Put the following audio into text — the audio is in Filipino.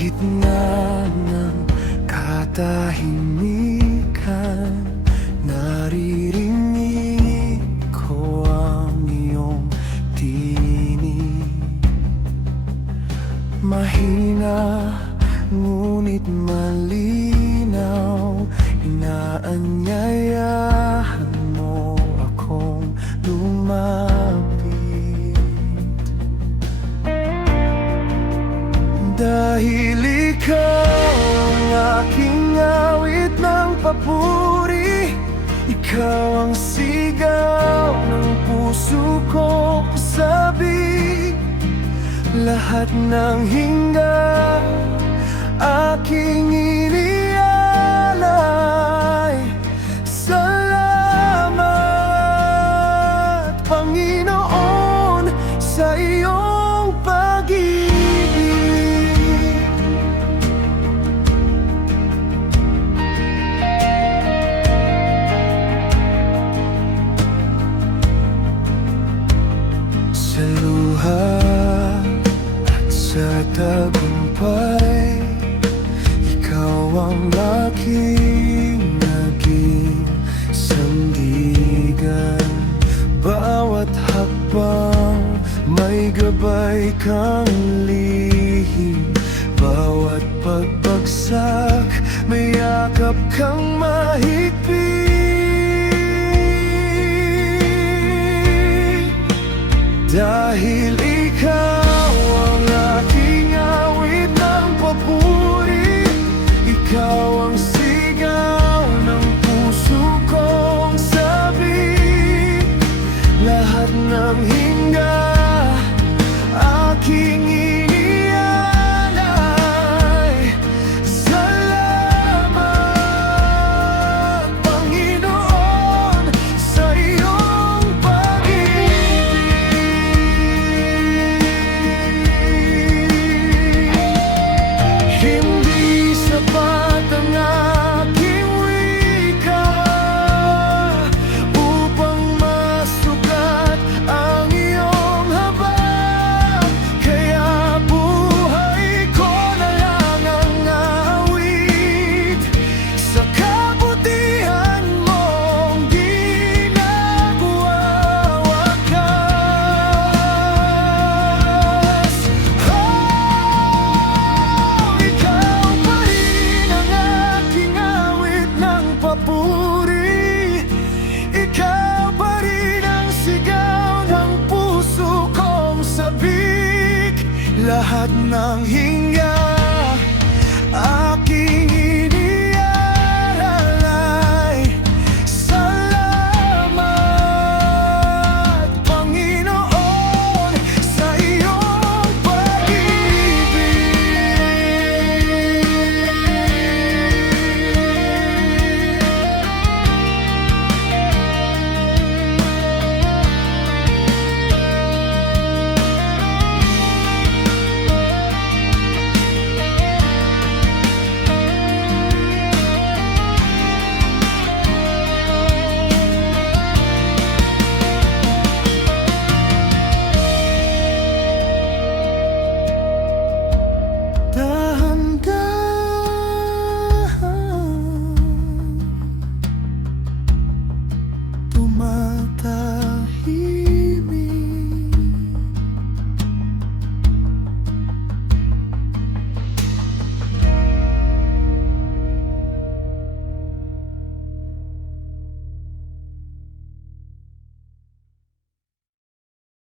gitna ng katahimikan, naririnig ko ang iyong tinig. Mahina ngunit malinaw, inaanyayahan mo akong lumapit. Dahil ikaw ang aking awit ng papuri, ikaw ang sigaw ng puso ko sabi. Lahat ng hinga aking inialay. Salamat, Panginoon, sa iyong pag-ibig. Sa luha sa tagumpay, ikaw ang aking naging sandigan. Bawat hakbang may gabay kang lihim, bawat pagbagsak may yakap kang